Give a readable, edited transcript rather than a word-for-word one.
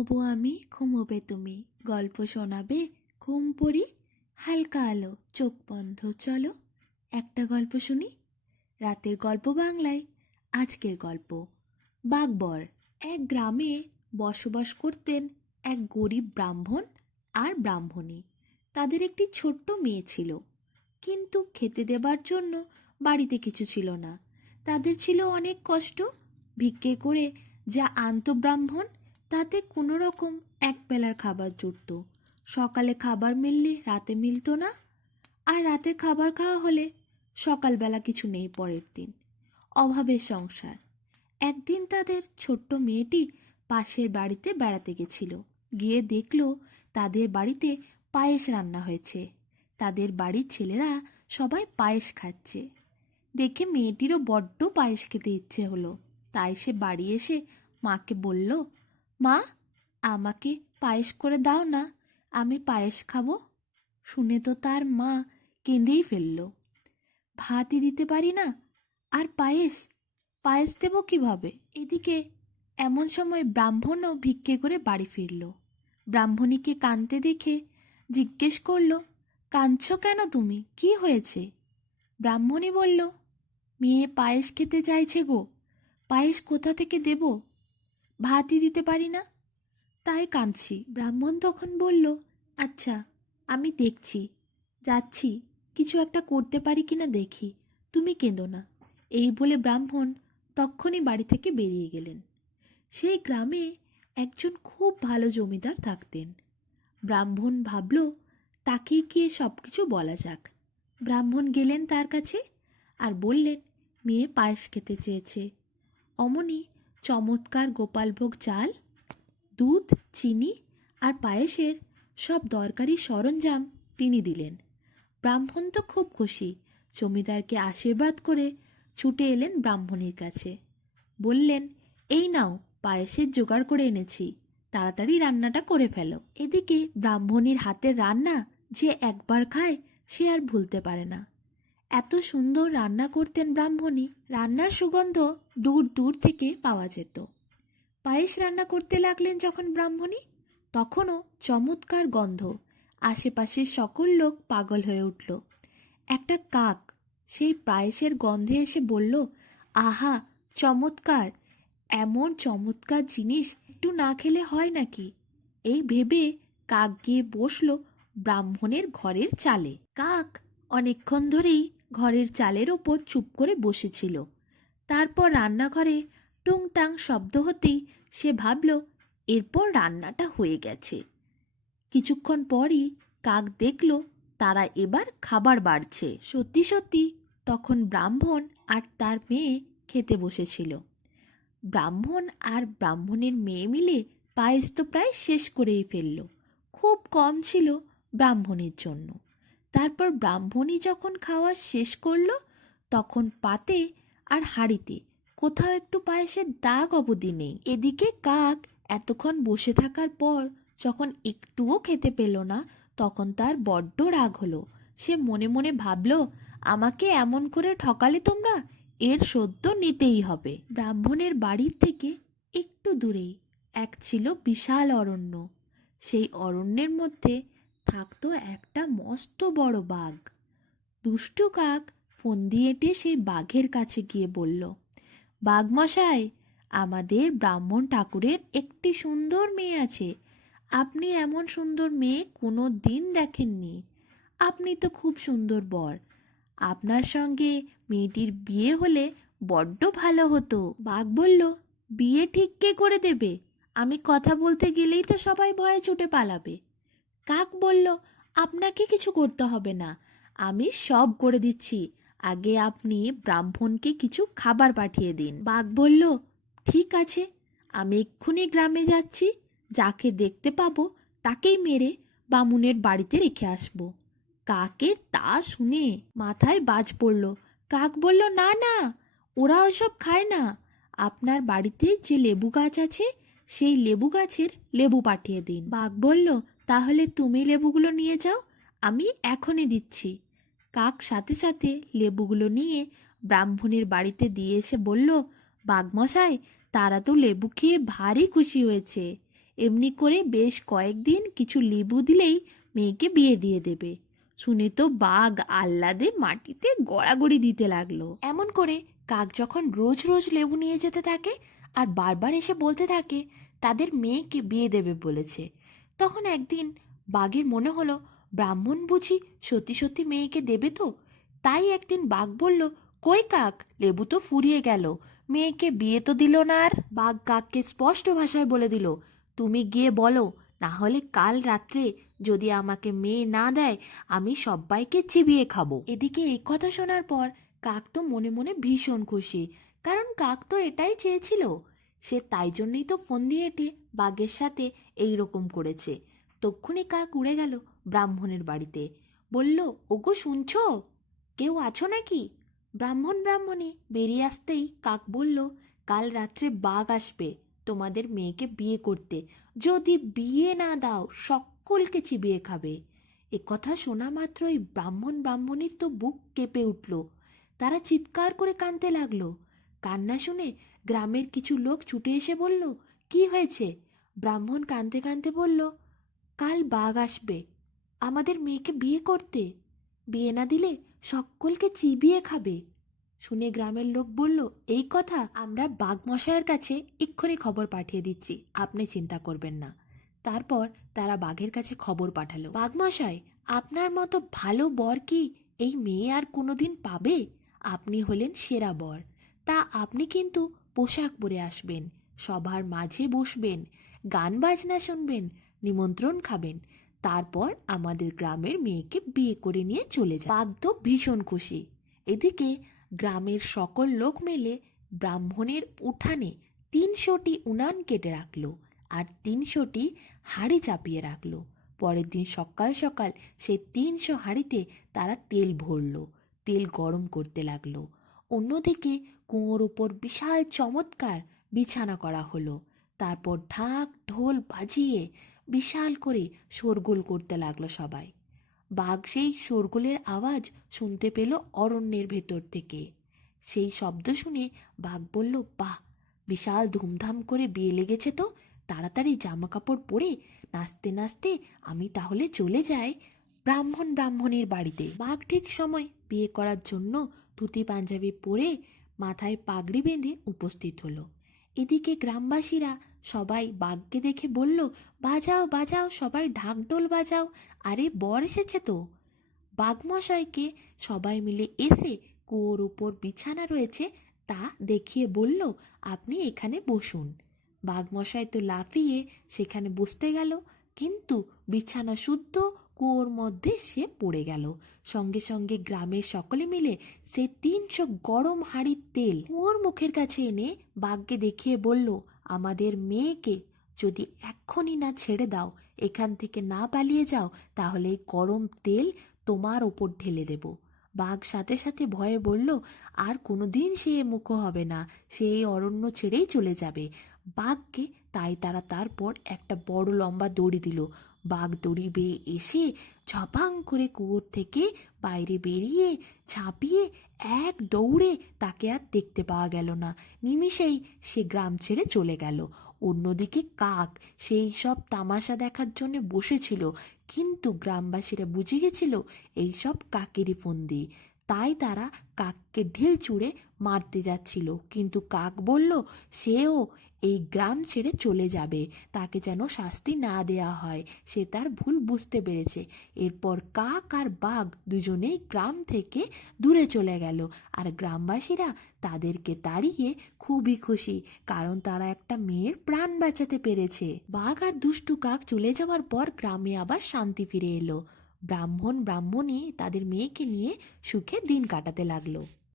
ঘুমোবো আমি, ঘুমোবে তুমি, গল্প শোনাবে ঘুম পড়ি, হালকা আলো চোখ বন্ধ চলো একটা গল্প শুনি। রাতের গল্প বাংলায়। আজকের গল্প বাঘবর। এক গ্রামে বসবাস করতেন এক গরিব ব্রাহ্মণ আর ব্রাহ্মণী। তাদের একটি ছোট্ট মেয়ে ছিল, কিন্তু খেতে দেবার জন্য বাড়িতে কিছু ছিল না। তাদের ছিল অনেক কষ্ট। ভিক্ষে করে যা আনত ব্রাহ্মণ, তাতে কোনো রকম এক বেলার খাবার জুটত। সকালে খাবার মিললে রাতে মিলত না, আর রাতে খাবার খাওয়া হলে সকালবেলা কিছু নেই পরের দিন। অভাবের সংসার। একদিন তাদের ছোট্ট মেয়েটি পাশের বাড়িতে বেড়াতে গেছিল। গিয়ে দেখল তাদের বাড়িতে পায়েস রান্না হয়েছে। তাদের বাড়ির ছেলেরা সবাই পায়েস খাচ্ছে। দেখে মেয়েটিরও বড্ড পায়েস খেতে ইচ্ছে হলো। তাই সে বাড়ি এসে মাকে বলল, মা, আমাকে পায়েস করে দাও না, আমি পায়েস খাবো। শুনে তো তার মা কেঁদেই ফেলল। ভাতই দিতে পারি না, আর পায়েস পায়েস দেব কিভাবে? এদিকে এমন সময় ব্রাহ্মণও ভিক্ষে করে বাড়ি ফিরল। ব্রাহ্মণীকে কাঁদতে দেখে জিজ্ঞেস করল, কাঁদছো কেন তুমি, কি হয়েছে? ব্রাহ্মণী বলল, মেয়ে পায়েস খেতে চাইছে গো, পায়েস কোথা থেকে দেব? ভাতই দিতে পারি না, তাই কাঁদছি। ব্রাহ্মণ তখন বলল, আচ্ছা, আমি দেখছি, যাচ্ছি, কিছু একটা করতে পারি কিনা দেখি, তুমি কেঁদো না। এই বলে ব্রাহ্মণ তক্ষুনি বাড়ি থেকে বেরিয়ে গেলেন। সেই গ্রামে একজন খুব ভালো জমিদার থাকতেন। ব্রাহ্মণ ভাবল, তাকে গিয়ে সব কিছু বলা যাক। ব্রাহ্মণ গেলেন তার কাছে আর বললেন, মেয়ে পায়েস খেতে চেয়েছে। অমনি চমৎকার গোপালভোগ চাল, দুধ, চিনি আর পায়েসের সব দরকারি সরঞ্জাম তিনি দিলেন। ব্রাহ্মণ তো খুব খুশি। জমিদারকে আশীর্বাদ করে ছুটে এলেন ব্রাহ্মণীর কাছে। বললেন, এই নাও, পায়েসের জোগাড় করে এনেছি, তাড়াতাড়ি রান্নাটা করে ফেলো। এদিকে ব্রাহ্মণীর হাতের রান্না যে একবার খায় সে আর ভুলতে পারে না। এত সুন্দর রান্না করতেন ব্রাহ্মণী, রান্নার সুগন্ধ দূর দূর থেকে পাওয়া যেত। পায়েস রান্না করতে লাগলেন যখন ব্রাহ্মণী, তখনও চমৎকার গন্ধ। আশেপাশের সকল লোক পাগল হয়ে উঠল। একটা কাক সেই পায়েসের গন্ধে এসে বলল, আহা, চমৎকার! এমন চমৎকার জিনিস একটু না খেলে হয় নাকি? এই ভেবে কাক গিয়ে বসল ব্রাহ্মণের ঘরের চালে। কাক অনেকক্ষণ ধরেই ঘরের চালের ওপর চুপ করে বসেছিল। তারপর রান্নাঘরে টুংটাং শব্দ হতেই সে ভাবল, এরপর রান্নাটা হয়ে গেছে। কিছুক্ষণ পরই কাক দেখল তারা এবার খাবার বাড়ছে। সত্যি সত্যি তখন ব্রাহ্মণ আর তার মেয়ে খেতে বসেছিল। ব্রাহ্মণ আর ব্রাহ্মণের মেয়ে মিলে পায়েস তো প্রায় শেষ করেই ফেলল। খুব কম ছিল ব্রাহ্মণের জন্য। তারপর ব্রাহ্মণী যখন খাওয়া শেষ করলো, তখন পাতে আর হাঁড়িতে কোথাও একটু পায়েসের দাগ অবধি নেই। এদিকে কাক এতক্ষণ বসে থাকার পর যখন একটুও খেতে পেল না, তখন তার বড্ড রাগ হলো। সে মনে মনে ভাবল, আমাকে এমন করে ঠকালে তোমরা, এর শোধ নিতেই হবে। ব্রাহ্মণের বাড়ির থেকে একটু দূরেই এক ছিল বিশাল অরণ্য। সেই অরণ্যের মধ্যে থাকতো একটা মস্ত বড় বাঘ। দুষ্টু কাক ফন্দি এঁটে সেই বাঘের কাছে গিয়ে বলল, বাঘ মশাই, আমাদের ব্রাহ্মণ ঠাকুরের একটি সুন্দর মেয়ে আছে। আপনি এমন সুন্দর মেয়ে কোনো দিন দেখেননি। আপনি তো খুব সুন্দর বর। আপনার সঙ্গে মেয়েটির বিয়ে হলে বড্ড ভালো হতো। বাঘ বলল, বিয়ে ঠিক কে করে দেবে? আমি কথা বলতে গেলেই তো সবাই ভয়ে ছুটে পালাবে। কাক বলল, আপনাকে কিছু করতে হবে না, আমি সব করে দিচ্ছি। আগে আপনি ব্রাহ্মণকে কিছু খাবার পাঠিয়ে দিন। বাঘ বলল, ঠিক আছে, আমি এক্ষুনি গ্রামে যাচ্ছি, যাকে দেখতে পাবো তাকেই মেরে বামুনের বাড়িতে রেখে আসবো। কাকের তা শুনে মাথায় বাজ পড়ল। কাক বলল, না না, ওরা ওসব খায় না। আপনার বাড়িতে যে লেবু গাছ আছে, সেই লেবু গাছের লেবু পাঠিয়ে দিন। বাঘ বলল, তাহলে তুমি লেবুগুলো নিয়ে যাও, আমি এখনই দিচ্ছি। কাক সাথে সাথে লেবুগুলো নিয়ে ব্রাহ্মণের বাড়িতে দিয়ে এসে বলল, বাঘমশাই, তারা তো লেবু খেয়ে ভারী খুশি হয়েছে। এমনি করে বেশ কয়েকদিন কিছু লেবু দিলেই মেয়েকে বিয়ে দিয়ে দেবে। শুনে তো বাঘ আহ্লাদে মাটিতে গড়াগড়ি দিতে লাগলো। এমন করে কাক যখন রোজ রোজ লেবু নিয়ে যেতে থাকে আর বারবার এসে বলতে থাকে তাদের মেয়েকে বিয়ে দেবে বলেছে, তখন একদিন বাঘের মনে হলো ব্রাহ্মণ বুঝি সত্যি সত্যি মেয়েকে দেবে তো। তাই একদিন বাঘ বলল, কই কাক, লেবু তো ফুরিয়ে গেল, মেয়েকে বিয়ে তো দিল না। আর বাঘ কাককে স্পষ্ট ভাষায় বলে দিল, তুমি গিয়ে বলো, না হলে কাল রাত্রে যদি আমাকে মেয়ে না দেয় আমি সবাইকে চিবিয়ে খাবো। এদিকে এই কথা শোনার পর কাক তো মনে মনে ভীষণ খুশি, কারণ কাক তো এটাই চেয়েছিল। সে তাই জন্যই তো ফোন দিয়ে এঁটে বাঘের সাথে এই রকম করেছে। তক্ষুনি কাক উড়ে গেল ব্রাহ্মণের বাড়িতে, বলল, ওগো শুনছো, কেউ আছো নাকি? ব্রাহ্মণ ব্রাহ্মণী বেরিয়ে আসতেই কাক বলল, কাল রাত্রে বাঘ আসবে তোমাদের মেয়েকে বিয়ে করতে, যদি বিয়ে না দাও সকলকে চিবিয়ে খাবে। এ কথা শোনা মাত্রই ব্রাহ্মণ ব্রাহ্মণীর তো বুক কেঁপে উঠল। তারা চিৎকার করে কাঁদতে লাগলো। কান্না শুনে গ্রামের কিছু লোক ছুটে এসে বলল, কি হয়েছে? ব্রাহ্মণ কাঁদতে কাঁদতে বলল, কাল বাঘ আসবে আমাদের মেয়েকে বিয়ে করতে, বিয়ে না দিলে সকলকে চিবিয়ে খাবে। শুনে গ্রামের লোক বলল, এই কথা আমরা বাঘ মশাইয়ের কাছে এক্ষুনি খবর পাঠিয়ে দিচ্ছি, আপনি চিন্তা করবেন না। তারপর তারা বাঘের কাছে খবর পাঠালো, বাঘ মশাই, আপনার মতো ভালো বর কি এই মেয়ে আর কোনোদিন পাবে? আপনি হলেন সেরা বর। তা আপনি কিন্তু পোশাক পরে আসবেন, সবার মাঝে বসবেন, গান বাজনা শুনবেন, নিমন্ত্রণ খাবেন, তারপর আমাদের গ্রামের মেয়েকে বিয়ে করে নিয়ে চলে যায়। বাঘ তো ভীষণ খুশি। এদিকে গ্রামের সকল লোক মিলে ব্রাহ্মণের উঠানে ৩০০টি উনান কেটে রাখলো আর ৩০০টি হাঁড়ি চাপিয়ে রাখলো। পরের দিন সকাল সকাল সেই ৩০০ হাঁড়িতে তারা তেল ভরলো, তেল গরম করতে লাগলো। অন্যদিকে কুয়োর ওপর বিশাল চমৎকার বিছানা করা হলো। তারপর ঢাক ঢোল বাজিয়ে বিশাল করে শোরগোল করতে লাগলো সবাই। বাঘ সেই শোরগোলের আওয়াজ শুনতে পেল অরণ্যের ভেতর থেকে। সেই শব্দ শুনে বাঘ বলল, বাহ, বিশাল ধুমধাম করে বিয়ে লেগেছে তো, তাড়াতাড়ি জামা কাপড় পরে নাচতে নাচতে আমি তাহলে চলে যাই ব্রাহ্মণ ব্রাহ্মণীর বাড়িতে। বাঘ ঠিক সময় বিয়ে করার জন্য ধুতি পাঞ্জাবি পরে মাথায় পাগড়ি বেঁধে উপস্থিত হলো। এদিকে গ্রামবাসীরা সবাই বাঘকে দেখে বলল, বাজাও বাজাও, সবাই ঢাকঢোল বাজাও, আরে বর এসেছে তো। বাঘমশাইকে সবাই মিলে এসে কুয়োর উপর বিছানা রয়েছে তা দেখিয়ে বলল, আপনি এখানে বসুন। বাঘমশাই তো লাফিয়ে সেখানে বসতে গেল, কিন্তু বিছানা শুদ্ধ কুয়োর মধ্যে সে পড়ে গেল। সঙ্গে সঙ্গে গ্রামের সকলে মিলে সে ৩০০ গরম হাঁড়ির তেল কুয়োর মুখের কাছে এনে বাঘকে দেখিয়ে বলল, আমাদের মেয়েকে যদি এক্ষুনি না ছেড়ে দাও, এখান থেকে না পালিয়ে যাও, তাহলে এই গরম তেল তোমার ওপর ঢেলে দেব। বাঘ সাথে সাথে ভয়ে বলল, আর কোনোদিন সে মুখো হবে না, সে এই অরণ্য ছেড়েই চলে যাবে। বাঘকে তাই তারা তারপর একটা বড় লম্বা দড়ি দিল। বাঘ দড়ি বেয়ে এসে ঝপাং করে কুয়োর থেকে বাইরে বেরিয়ে ঝাঁপিয়ে এক দৌড়ে তাকে আর দেখতে পাওয়া গেল না। নিমিষেই সে গ্রাম ছেড়ে চলে গেল। অন্যদিকে কাক সেই সব তামাশা দেখার জন্য বসেছিল, কিন্তু গ্রামবাসীরা বুঝে গেছিল এইসব কাকেরই ফন্দি। তাই তারা কাককে ঢিল ছুঁড়ে মারতে যাচ্ছিল, কিন্তু কাক বলল সেও এই গ্রাম ছেড়ে চলে যাবে, তাকে যেন শাস্তি না দেয়া হয়, সে তার ভুল বুঝতে পেরেছে। এরপর কাক আর বাঘ দুজনেই গ্রাম থেকে দূরে চলে গেল, আর গ্রামবাসীরা তাদেরকে তাড়িয়ে খুবই খুশি, কারণ তারা একটা মেয়ের প্রাণ বাঁচাতে পেরেছে। বাঘ আর দুষ্টু কাক চলে যাওয়ার পর গ্রামে আবার শান্তি ফিরে এলো। ব্রাহ্মণ ব্রাহ্মণী তাদের মেয়েকে নিয়ে সুখে দিন কাটাতে লাগলো।